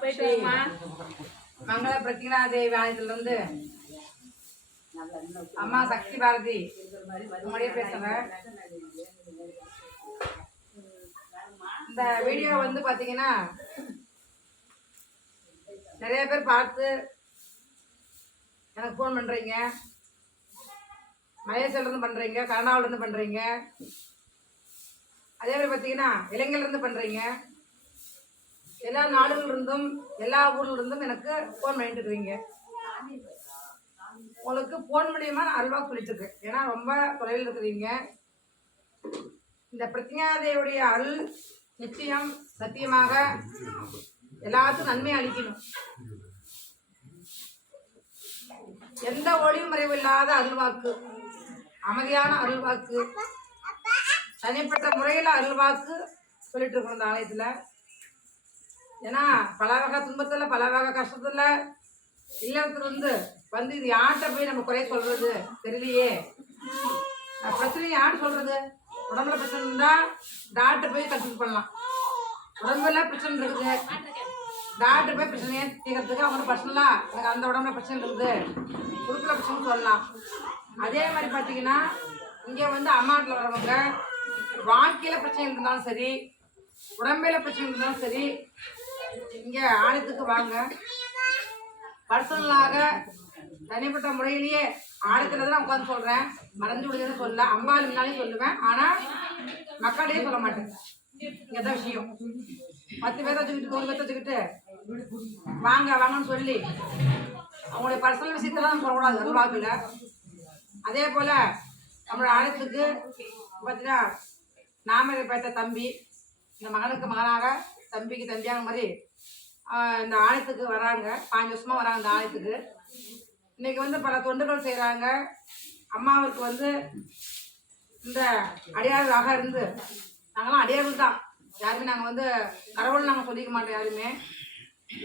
போயிட்டு மங்கள பிரத்தினா தேவி ஆலயத்திலிருந்து அம்மா சக்தி பாரதி உங்களுடைய பேசுறேன் இந்த வீடியோ வந்து பாத்தீங்கன்னா நிறைய பேர் பார்த்து எனக்கு ஃபோன் பண்றீங்க. மலேசியால பண்ணுறீங்க பண்றீங்க பண்ணுறீங்க பண்றீங்க. அதே மாதிரி பார்த்தீங்கன்னா இலங்கையில பண்றீங்க. எல்லா நாடுகள் இருந்தும் எல்லா ஊர்ல இருந்தும் எனக்கு ஃபோன் பண்ணிட்டு இருக்கீங்க. உங்களுக்கு ஃபோன் மூலியமா நான் அல்வா சொல்லிட்டு ஏன்னா ரொம்ப தொலைவில் இருக்கிறீங்க. இந்த பிரத்யாதையுடைய அருள் நிச்சயம் சத்தியமாக எல்லாத்துக்கும் நன்மை அளிக்கணும். எந்த ஒளியும் மறைவு இல்லாத அருள்வாக்கு. அமைதியான அருள்வாக்கு. தனிப்பட்ட முறையில் அருள்வாக்கு சொல்லிட்டு இருக்கணும் இந்த ஆலயத்தில். ஏன்னா பல வகை துன்பத்தில் பல வகை கஷ்டத்தில் இல்லத்துல இருந்து வந்து இது யார்கிட்ட போய் நம்ம குறைய சொல்கிறது தெரியலையே. பிரச்சனையை பிரச்சனை யார் சொல்கிறது உடம்புல பிரச்சனை இருந்தால் டாக்டர் போய் கன்சல்ட் பண்ணலாம். உடம்புல பிரச்சனை இருக்குது. டாக்டர் போய் பிரச்சனையை தீர்க்கறதுக்கு அவங்க பர்சனலாக எனக்கு அந்த உடம்புல பிரச்சனை இருக்குது. உறுப்புல பிரச்சனை சொல்லலாம். அதே மாதிரி பார்த்தீங்கன்னா இங்கே வந்து அம்மாட்டில் வரவங்க வாழ்க்கையில் பிரச்சனை இருந்தாலும் சரி உடம்பையில பிரச்சனை இருந்தாலும் சரி இங்கே ஆலயத்துக்கு வாங்க. பர்சனலாக தனிப்பட்ட முறையிலேயே ஆழத்துல தான் உட்காந்து சொல்றேன். மறைஞ்சு விடுதுன்னு சொல்ல அம்பாள் முன்னாலே சொல்லுவேன். ஆனா மக்களையும் சொல்ல மாட்டேன். இங்கதான் விஷயம்? பத்து பேரை வச்சுக்கிட்டு நூறு பேர் வச்சுக்கிட்டு வாங்க வாங்கன்னு சொல்லி அவங்களுடைய பர்சனல் விஷயத்தெல்லாம் சொல்லக்கூடாது அருள்வாக்குல அதே போல நம்மளோட ஆலயத்துக்கு பார்த்தீங்கன்னா நாமரை பேட்ட தம்பி இந்த மகனுக்கு மகனாக தம்பிக்கு தம்பியாக மாதிரி இந்த ஆலயத்துக்கு வராங்க. பாஞ்சு வருஷமாக வராங்க இந்த ஆலயத்துக்கு. இன்றைக்கி வந்து பல தொண்டுகள் செய்கிறாங்க அம்மாவுக்கு வந்து இந்த அடியார்களாக இருந்து நாங்களாம் அடியார்கள் தான். யாருமே நாங்கள் வந்து கடவுள் நாங்கள் சொல்லிக்க மாட்டோம் யாருமே.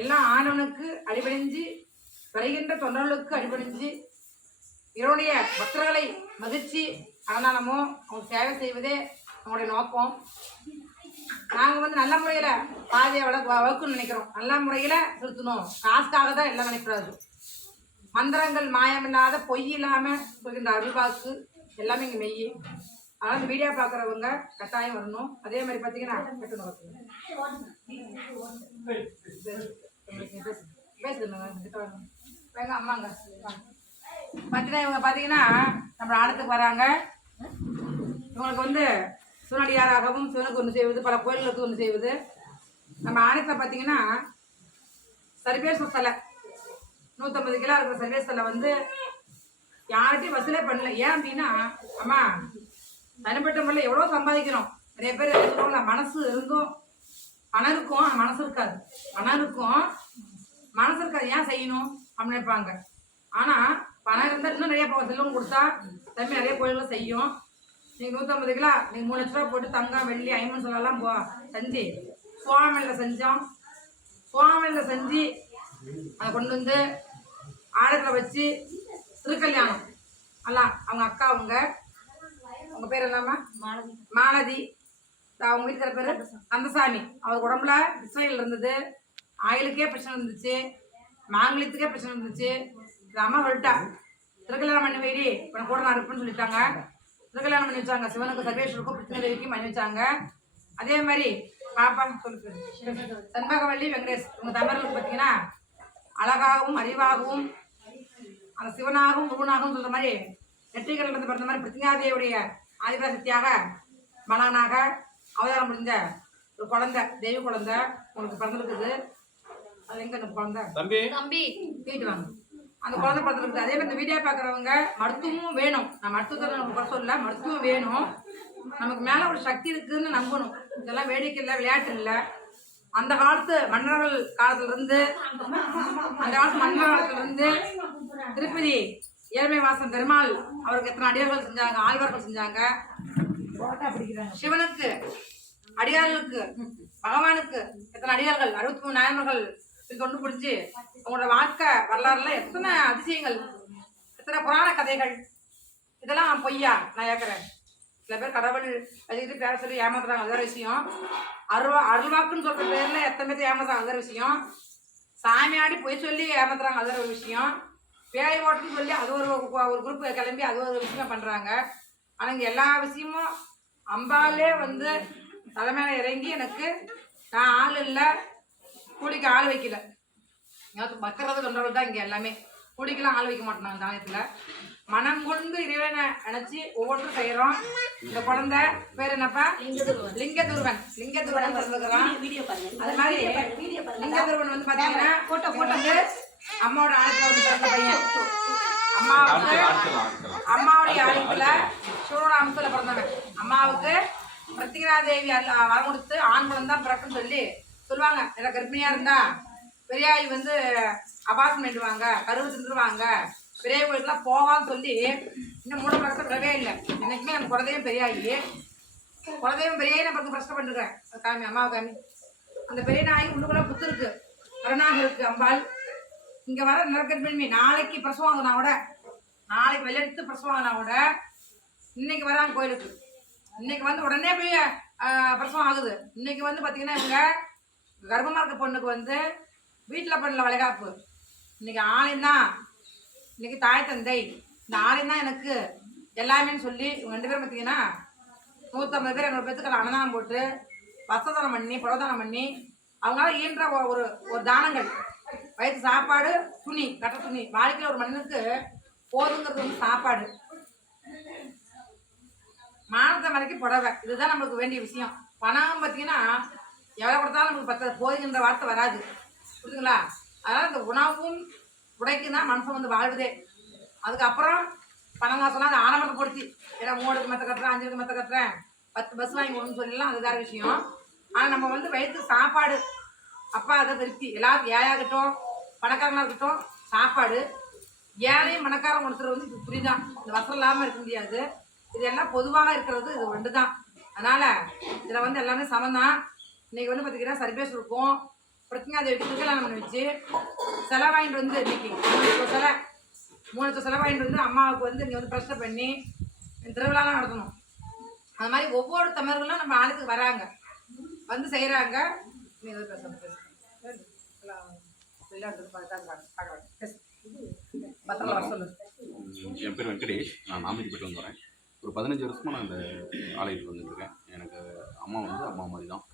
எல்லாம் ஆணவனுக்கு அடிபணிஞ்சு வருகின்ற தொண்டர்களுக்கு அடிபணிஞ்சு இவருடைய பக்தர்களை மகிழ்ச்சி அன்னதானமோ அவங்க சேவை செய்வதே அவங்களுடைய நோக்கம். நாங்கள் வந்து நல்ல முறையில் பாதையை வள வகுக்கணும்னு நினைக்கிறோம். நல்ல முறையில் செலுத்தணும் காசுக்காக தான் எல்லாம் நினைக்கூடாது மந்திரங்கள் மாயமில்லாத பொய் இல்லாமல் சொல்கின்ற அருள்வாக்கு எல்லாமே இங்கே மெய். அதனால் இந்த வீடியோ பார்க்குறவங்க கட்டாயம் வரணும். அதே மாதிரி பார்த்தீங்கன்னா கட்டணும் பேசுங்க வேங்க. அம்மாங்க? பார்த்தீங்கன்னா இவங்க பார்த்தீங்கன்னா நம்ம ஆடத்துக்கு வராங்க. இவங்களுக்கு வந்து சிவனடியாராகவும் சிவனுக்கு ஒன்று செய்வது பல கோயில்களுக்கு ஒன்று செய்வது. நம்ம ஆணையத்தில் பார்த்தீங்கன்னா சர்வேஸ்வர சிலை நூற்றம்பது கிலோ இருக்கிற சர்வேஸ் சிலை வந்து யார்கிட்டையும் வசூலே பண்ணல. ஏன் அப்படின்னா அம்மா தனிப்பட்ட முறையில் எவ்வளோ சம்பாதிக்கிறோம். நிறைய பேர் சொல்லுவாங்களா மனசு இருந்தும் பணம் இருக்கும் மனசு இருக்காது. பணம் இருக்கும் மனசு இருக்காது. ஏன் செய்யணும் அப்படின்னு நினைப்பாங்க. ஆனால் பணம் இருந்தால் இன்னும் நிறைய செல்வம் கொடுத்தா தம்பி நிறைய கோயில்களை செய்யும். நீங்கள் நூற்றம்பது கிலோ நீங்கள் மூணு லட்ச ரூபா போட்டு தங்கம் வெள்ளி ஐம்பது சொல்லலாம் போ. செஞ்சு சுவாமியில் செஞ்சோம். சுவாமியில் செஞ்சு அதை கொண்டு வந்து ஆடத்தில் வச்சு திருக்கல்யாணம். எல்லாம் அவங்க அக்கா அவங்க உங்க பேர் எல்லாமா மாலதி. இந்த அவங்க வீட்டுக்கு பேர்? கந்தசாமி. அவர் உடம்புல இஸ்ரேல் இருந்தது. ஆயிலுக்கே பிரச்சனை இருந்துச்சு. மாங்கலியத்துக்கே பிரச்சனை இருந்துச்சு. அம்மா சொல்லிட்டா. திருக்கல்யாணம் பண்ணி வைடி இப்போ கூட நான் இருப்பேன்னு சொல்லிட்டாங்க. திருக்கல்யாணம் பண்ணி வச்சாங்க. சிவனுக்கு சர்வேஸ்வருக்கும் பிரச்சனை தேவிக்கும் பண்ணி வச்சாங்க. அதே மாதிரி பாப்பா சொல்லு சண்பகவல்லி வெங்கடேஷ் உங்க தமிழர்களுக்கு பார்த்தீங்கன்னா அழகாகவும் அறிவாகவும் அந்த சிவனாகவும் முருகனாகவும் சொல்ற மாதிரி நெற்றிகள் இருந்து பிறந்த மாதிரி பிரத்யாதேவியுடைய ஆதிபராசக்தியாக மலனாக அவதாரம் முடிஞ்ச ஒரு குழந்தை தெய்வ குழந்தை உங்களுக்கு பிறந்திருக்குது. அது எங்க குழந்தை? தம்பி. தம்பி. வீட்டு வாங்க. அந்த குழந்தை இருக்குது அதே மாதிரி இந்த வீடியோ பார்க்குறவங்க மருத்துவமும் வேணும். நான் மருத்துவத்தை நம்ம குறை சொல்ல மருத்துவம் வேணும். நமக்கு மேலே ஒரு சக்தி இருக்குதுன்னு நம்பணும். இதெல்லாம் வேடிக்கை இல்லை விளையாட்டு இல்லை. அந்த காலத்து மன்னர்கள் காலத்துலேருந்து அந்த காலத்து மன்னர் காலத்துலேருந்து திருப்பதி ஏழ்மை வாசம் பெருமாள் அவருக்கு எத்தனை அடியார்கள் செஞ்சாங்க ஆழ்வார்கள் செஞ்சாங்க. சிவனுக்கு அடியார்களுக்கு பகவானுக்கு எத்தனை அடியார்கள் அறுபத்தி மூணு நாயன்மார்கள் கொண்டு பிடிச்சி அவங்களோட வாழ்க்கை வரலாறுல எத்தனை அதிசயங்கள் எத்தனை புராண கதைகள் இதெல்லாம் பொய்யா? நான் கேட்குறேன் சில பேர் கடவுள் வச்சுக்கிட்டு பேர சொல்லி ஏமாத்துறாங்க அது வேற விஷயம். அருவா அருள்வாக்குன்னு சொல்ற பேர்ல எத்தனை பேர் ஏமாத்துறாங்க அது வேற விஷயம். சாமியாடி பொய் சொல்லி ஏமாத்துறாங்க அது ஒரு விஷயம். பேய் ஓட்டுன்னு சொல்லி அது ஒரு ஒரு குரூப் கிளம்பி அது ஒரு விஷயம் பண்றாங்க. ஆனால் இங்கே எல்லா விஷயமும் அம்பாலே வந்து தலைமையில இறங்கி எனக்கு நான் ஆள் இல்லை. கூலிக்கு ஆள் வைக்கல. எனக்கு பக்தரது தொண்டர்கள் தான் இங்கே எல்லாமே. கூலிக்கெல்லாம் ஆள் வைக்க மாட்டோம் நாங்கள் தாயத்தில் மனம் கொண்டு இறைவனை நினச்சி ஒவ்வொன்றும் செய்கிறோம் இந்த குழந்தை பேர் என்னப்பா? லிங்கதுருவன் லிங்கதுருவன் பிறந்துக்கிறான் வீடியோ பாருங்க. அது மாதிரி லிங்கதுருவன் வந்து பார்த்தீங்கன்னா போட்டோ போட்டோ. வந்து அம்மாவோட ஆலயத்தில் வந்து பிறந்த பையன். அம்மாவுக்கு அம்மாவுடைய ஆலயத்துல சிவனோட அம்சத்துல பிறந்தவன் அம்மாவுக்கு பிரத்திகரா தேவி வரம் கொடுத்து ஆண் குழந்தை தான் பிறக்குன்னு சொல்லி சொல்லுவாங்க எனக்கு கர்ப்பிணியா இருந்தா பெரியாயி வந்து அபார்ட்மெண்ட் பண்ணிடுவாங்க கருவு தின்றுவாங்க பெரிய கோயிலுக்குலாம் போகான்னு சொல்லி இன்னும் மூணு பக்கத்தை விடவே இல்லை. என்னைக்குமே நம்ம குலதெய்வம் பெரியாயி. குலதெய்வம் பெரியாயி நான் பக்கம் பிரச்சனை பண்ணிருக்கேன் காமி அம்மாவை காமி. அந்த பெரிய நாய் உள்ளுக்குள்ள புத்து இருக்கு. கருணாக இருக்கு அம்பாள். இங்க வர நிறக்கற்பெண்மை நாளைக்கு பிரசவம் ஆகுனா கூட நாளைக்கு வெள்ளெடுத்து பிரசவம் ஆகுனா கூட இன்னைக்கு வராங்க கோயிலுக்கு. இன்னைக்கு வந்து உடனே போய் பிரசவம் ஆகுது. இன்னைக்கு வந்து பார்த்தீங்கன்னா இவங்க கர்ப்பமாக இருக்க பொண்ணுக்கு வந்து வீட்டில் பண்ணல வளைகாப்பு. இன்னைக்கு ஆலயம் தான் இன்னைக்கு தாய் தந்தை இந்த ஆலயம் தான் எனக்கு எல்லாமேன்னு சொல்லி இவங்க ரெண்டு பேரும் பார்த்தீங்கன்னா நூற்றம்பது பேர் எங்களோட பேத்துக்கள் அன்னதானம் போட்டு வசதானம் பண்ணி புடவதானம் பண்ணி அவங்களால ஈன்ற ஒரு ஒரு தானங்கள். வயிற்று சாப்பாடு துணி கட்ட துணி. வாழ்க்கையில் ஒரு மனிதனுக்கு போதுங்கிறது வந்து சாப்பாடு. மானத்தை வரைக்கும் புடவை. இதுதான் நம்மளுக்கு வேண்டிய விஷயம். பணம் பார்த்தீங்கன்னா எவ்வளோ கொடுத்தாலும் நமக்கு பத்த போதுங்கிற வார்த்தை வராது. புரியுதுங்களா அதனால் இந்த உணவும் உடைக்கும் தான் மனுஷன் வந்து வாழ்வதே. அதுக்கப்புறம் பணம் காசெல்லாம் அதை ஆரம்பத்தை பொறுத்தி. ஏன்னா மூணுக்கு மெத்த கட்டுறேன் அஞ்சுக்கு மற்ற கட்டுறேன். பத்து பஸ் வாங்கி கொடுன்னு சொல்லலாம் அது வேறு விஷயம். ஆனால் நம்ம வந்து வயிற்று சாப்பாடு. அப்பா அதை திருப்தி. எல்லாரும் ஏழாகட்டும் பணக்காரங்களாக இருக்கட்டும் சாப்பாடு. ஏழையும் பணக்காரன் ஒருத்தர் வந்து இது புரிதான். இந்த வசம் இல்லாமல் இருக்க முடியாது. இது எல்லாம் பொதுவாக இருக்கிறது இது ஒன்று தான் அதனால் இதில் வந்து எல்லாமே சமந்தான் இன்னைக்கு வந்து பார்த்தீங்கன்னா சர்வேஸ் இருக்கும் பிரச்சனை தேவிக்கு திருக்கல்யாணம் பண்ணி வச்சு செலை வாங்கிட்டு வந்து இன்னைக்கு மூணு லட்சம் செலை. மூணு லட்சம் செலை வாங்கிட்டு வந்து அம்மாவுக்கு வந்து இங்கே வந்து பிரச்சனை பண்ணி திருவிழாலாம் நடத்தணும். அது மாதிரி ஒவ்வொரு தமிழர்களும் நம்ம ஆளுக்கு வராங்க. வந்து செய்கிறாங்க நீ எதாவது பேச என் பேர் வெங்கடேஷ். நான் நாமினிப்பட்டு வந்துடுறேன் ஒரு பதினஞ்சு வருஷமாக நான் இந்த ஆலயத்துக்கு வந்துட்டுருக்கேன் எனக்கு அம்மா வந்து அம்மா மாதிரி தான்.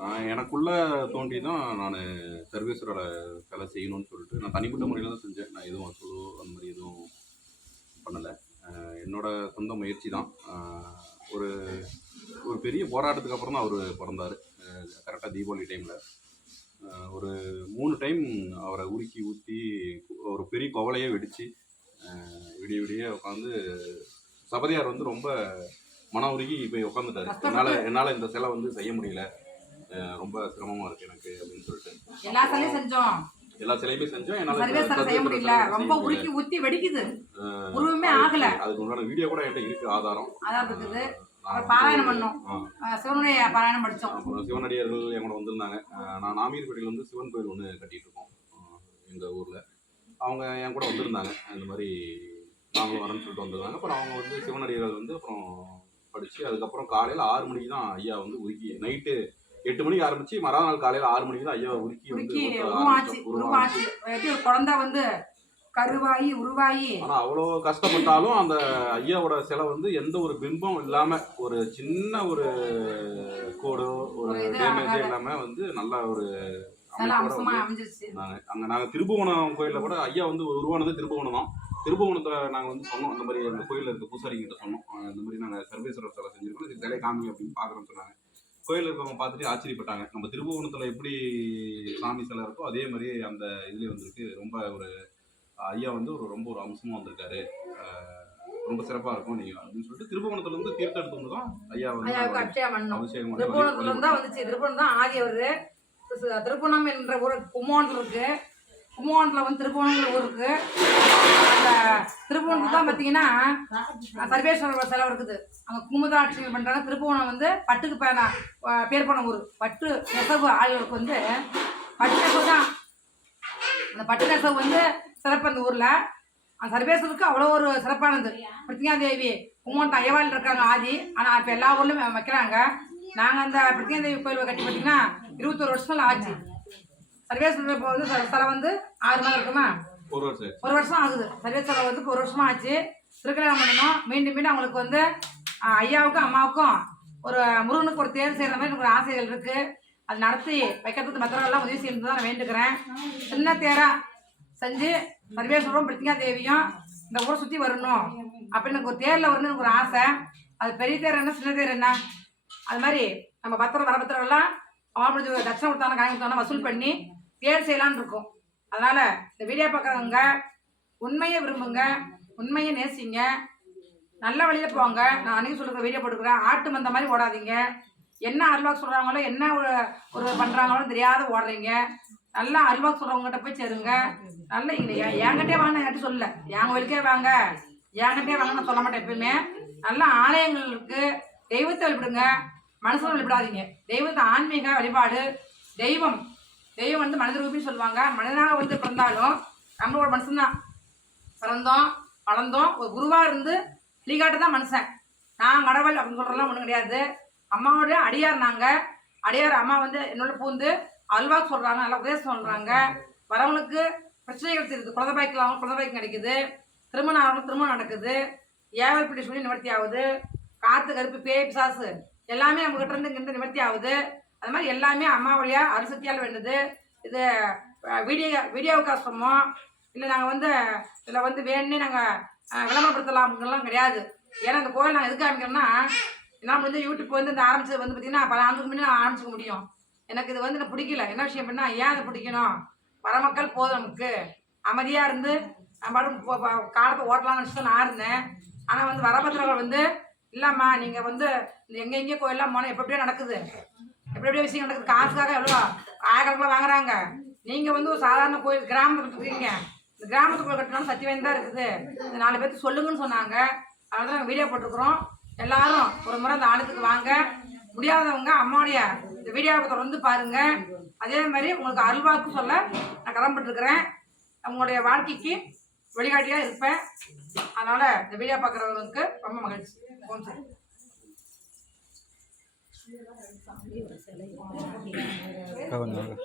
நான் எனக்குள்ளே தோண்டி தான் நான் சர்வேஸ்வரோட வேலை செய்யணும்னு சொல்லிட்டு நான் தனிப்பட்ட முறையில் தான் செஞ்சேன். நான் எதுவும் வசூலோ அந்த மாதிரி எதுவும் பண்ணலை. என்னோட சொந்த முயற்சி தான் ஒரு ஒரு பெரிய போராட்டத்துக்கு அப்புறம் தான் அவர் பிறந்தார். கரெக்டாக தீபாவளி டைமில் ஒரு மூணு டைம் அவரை உருக்கி ஊற்றி ஒரு பெரிய குவலையே வெடித்து விடிய விடிய உட்காந்து சபதியார் வந்து ரொம்ப மன உருகி போய் உட்காந்துட்டாரு. என்னால் என்னால் இந்த சிலை வந்து செய்ய முடியல. ரொம்ப சிரமமாக இருக்குது எனக்கு அப்படின்னு சொல்லிட்டு. எல்லா சிலையும் செஞ்சோம். எல்லா சிலையுமே செஞ்சோம். என்னால் செய்ய முடியல. ரொம்ப உருக்கி ஊத்தி வெடிக்குது. உருவமே ஆகல. அதுக்கு உண்டான வீடியோ கூட என்கிட்ட இருக்குது ஆதாரம். அதான் இருக்குது. பாராயணம் பண்ணோம். சிவனுடைய பாராயணம் படிச்சோம் அப்புறம் சிவனடியார்கள் என் கூட வந்திருந்தாங்க. நான் நாமீர்பேட்டையில் வந்து சிவன் கோயில் ஒன்று கட்டிட்டு இருக்கோம். எங்கள் ஊரில். அவங்க என் கூட வந்திருந்தாங்க. இந்த மாதிரி நாங்களும் வரேன்னு சொல்லிட்டு வந்திருந்தாங்க. அப்புறம் அவங்க வந்து சிவனடியார்கள் வந்து அப்புறம் படித்து அதுக்கப்புறம் காலையில் ஆறு மணிக்கு தான் ஐயா வந்து உருக்கி நைட்டு எட்டு மணிக்கு ஆரம்பிச்சு மறுநாள் காலையில் ஆறு மணிக்கு தான் ஐயா உருக்கி வந்து உருக்கி ஊத்த உருவாச்சு ஆரம்பிச்சோம். உருவாச்சு எப்படி ஒரு குழந்தை வந்து கருவாயி உருவாயி. ஆனா அவ்வளோ கஷ்டப்பட்டாலும் அந்த ஐயாவோட சிலை வந்து எந்த ஒரு பிம்பம் இல்லாம ஒரு சின்ன ஒரு கோடோ ஒரு டேமேஜ். இல்லாம வந்து நல்ல ஒரு அங்க நாங்க திருபுவனம் கோயில்ல கூட ஐயா வந்து உருவானது திருபுவனம் தான் திருபுவனத்தை நாங்க வந்து சொன்னோம். அந்த மாதிரி அந்த கோயில்ல இருக்க பூசாரிங்கிட்ட சொன்னோம். இந்த மாதிரி நாங்க சர்வேஸ்வரர் சிலை செஞ்சிருக்கோம். இதுக்கு சிலை காமி அப்படின்னு பாக்குறோம்னு சொன்னாங்க. கோயில்ல இருக்கவங்க பார்த்துட்டு ஆச்சரியப்பட்டாங்க. நம்ம திருபுவனத்துல எப்படி சாமி சிலை இருக்கோ அதே மாதிரி அந்த இதுலயே வந்திருக்கு. ரொம்ப ஒரு ஐயா வந்து ஒரு ரொம்ப ஒரு அம்சமா வந்திருக்காரு. ரொம்ப சிறப்பா இருக்கும் நீங்க அப்படின்னு சொல்லிட்டு திருபுவனத்துல இருந்து தீர்த்தம் எடுத்து தான் ஐயா வந்து அபிஷேகம் அபிஷேகம் வழி- இருந்தா வந்துச்சு. திருப்பூணம் தான் ஆதி அவரு. திரு- திருப்புவனம் என்ற ஊர் கும்போணத்துல இருக்கு. கும்பகோணத்தில் வந்து திருப்புவனங்கிற ஊருக்கு. அந்த திருப்புவனத்துல தான் பார்த்தீங்கன்னா சர்வேஸ்வரர் செலவு இருக்குது. அங்கே குமுதாட்சி பண்ணுறாங்க திருப்புவனம் வந்து பட்டுக்கு பேனா பேர் போன ஊர். பட்டு நெசவு ஆளுகளுக்கு வந்து பட்டு நெசவு தான். அந்த பட்டு நெசவு வந்து சிறப்பு அந்த ஊரில். அந்த சர்வேஸ்வருக்கு அவ்வளோ ஒரு சிறப்பானது. பிரத்யா தேவி கும்மோன் ஐயவாளில் இருக்காங்க ஆதி. ஆனால் இப்போ எல்லா ஊர்லேயும் வைக்கிறாங்க. நாங்கள் அந்த பிரத்யேகதேவி கோயில் கட்டி பார்த்தீங்கன்னா இருபத்தொரு வருஷம் ஆச்சு. சர்வேஸ்வரர் இப்போ வந்து ஸ்தலம் வந்து ஆறு மாதம் இருக்குமா? ஒரு வருஷம். ஒரு வருஷம் ஆகுது. சர்வேஸ்வரர் வந்து இப்போ ஒரு வருஷமா ஆச்சு. திருக்கல்யாணம் பண்ணணும். மீண்டும் மீண்டும் அவங்களுக்கு வந்து ஐயாவுக்கும் அம்மாவுக்கும் ஒரு முருகனுக்கு ஒரு தேர்வு செய்கிற மாதிரி எனக்கு ஒரு ஆசைகள் இருக்கு. அது நடத்தி வைக்கிறதுக்கு மற்றவர்கள்லாம் உதவி செய்யணும் தான் நான் வேண்டுக்கிறேன் சின்ன தேரா செஞ்சு சர்வேஸ்வரம் பிரித்திகா தேவியும் இந்த ஊரை சுற்றி வரணும். அப்படின்னு எனக்கு ஒரு தேரில் வரணும்னு எனக்கு ஒரு ஆசை. அது பெரிய தேர் என்ன சின்ன தேர் என்ன? அது மாதிரி நம்ம பத்திரம் வரபத்திரம்லாம் அவங்களுக்கு தட்சணை கொடுத்தாங்க காய் கொடுத்தாங்க வசூல் பண்ணி தேர் செய்யலான்னு இருக்கும். அதனால் இந்த வீடியோ பார்க்குறவங்க உண்மையை விரும்புங்க உண்மையை நேசிங்க நல்ல வழியில் போங்க. நான் அன்னைக்கு சொல்லுற வீடியோ போட்டுக்கிறேன் ஆட்டு மந்த மாதிரி ஓடாதீங்க. என்ன அல்வாக் சொல்கிறாங்களோ என்ன ஒரு ஒரு பண்ணுறாங்களோ தெரியாத ஓடுறீங்க. நல்லா அல்வாக் சொல்கிறவங்ககிட்ட போய் சேருங்க. நல்ல இங்க என்கிட்டே வாங்க என்கிட்ட சொல்லல. என் கோயிலுக்கே வாங்க. என்கிட்டே வாங்க நான் சொல்ல மாட்டேன் எப்பயுமே. நல்ல ஆலயங்கள் இருக்குது தெய்வத்தை வழிபடுங்க. மனசில் வழிபடாதீங்க. தெய்வத்தை ஆன்மீக வழிபாடு தெய்வம் தெய்வம் வந்து மனித ரூபின்னு சொல்லுவாங்க மனிதனாக வந்து பிறந்தாலும் நம்மளோட மனுஷன்தான். பிறந்தோம் வளர்ந்தோம் ஒரு குருவாக இருந்து வழிகாட்டு தான் மனுஷன். நான் கடவுள் அப்படின்னு சொல்கிறலாம் ஒன்றும் கிடையாது. அம்மாவோட அடியார் நாங்கள் அடியார் அம்மா வந்து என்னோட பூந்து அல்வாக்கு சொல்கிறாங்க நல்லா உபதேசம் சொல்கிறாங்க வரவங்களுக்கு பிரச்சனைகள் தெரியுது குழந்தை பாய்க்கலாம் குழந்தை பாய்க்கு கிடைக்குது. திருமணம் ஆகணும் திருமணம் நடக்குது. ஏவல் பிடி சொல்லி நிவர்த்தி ஆகுது. காற்று கருப்பு பேய் பிசாசு எல்லாமே நம்ம இருந்து இங்கிருந்து நிவர்த்தி ஆகுது. அது மாதிரி எல்லாமே அம்மாவுடைய அரிசக்தியால் வேண்டுது. இது வீடியோ வீடியோவுக்கு கஷ்டமோ இல்லை நாங்கள் வந்து இதில் வந்து வேணும்னே நாங்கள் விளம்பரப்படுத்தலாம்லாம் கிடையாது. ஏன்னா இந்த கோயில் நாங்கள் எதுக்கு ஆரம்பிக்கிறோம்னா நம்ம வந்து யூடியூப் வந்து இந்த ஆரம்பிச்சது வந்து பார்த்தீங்கன்னா பல ஆண்டுக்கு முன்னாடி நான் ஆரம்பிச்சுக்க முடியும். எனக்கு இது வந்து எனக்கு பிடிக்கல. என்ன விஷயம் அப்படின்னா ஏன் அதை பிடிக்கணும்? வரமக்கள் போதும் நமக்கு. அமைதியாக இருந்து நம்ம காலத்தை ஓட்டலாம்னு நினச்சி நான் இருந்தேன். ஆனால் வந்து வரபத்திரங்கள் வந்து இல்லைம்மா நீங்கள் வந்து எங்கே எங்கேயோ கோயிலாம் போனால் எப்படி எப்படியோ நடக்குது. எப்படி எப்படியோ விஷயம் நடக்குது. காசுக்காக எவ்வளோ ஆயிரக்கணக்கில் வாங்குறாங்க. நீங்கள் வந்து ஒரு சாதாரண கோயில் கிராமத்தில் இருக்கீங்க இந்த கிராமத்து கோயில் கட்டணும் சக்தி வாய்ந்தா இருக்குது. இந்த நாலு பேர்த்து சொல்லுங்கன்னு சொன்னாங்க. அதனால தான் நாங்கள் வீடியோ போட்டிருக்கிறோம். எல்லாரும் ஒரு முறை அந்த ஆலயத்துக்கு வாங்க. முடியாதவங்க அம்மாவுடைய இந்த வீடியோவை தொடர்ந்து பாருங்க. அதே மாதிரி உங்களுக்கு அருள்வாக்கு சொல்ல நான் கடன்பட்டுருக்கிறேன் உங்களுடைய வாழ்க்கைக்கு வழிகாட்டியாக இருப்பேன். அதனால் இந்த வீடியோ பார்க்குறவங்களுக்கு ரொம்ப மகிழ்ச்சி. 还有哪个？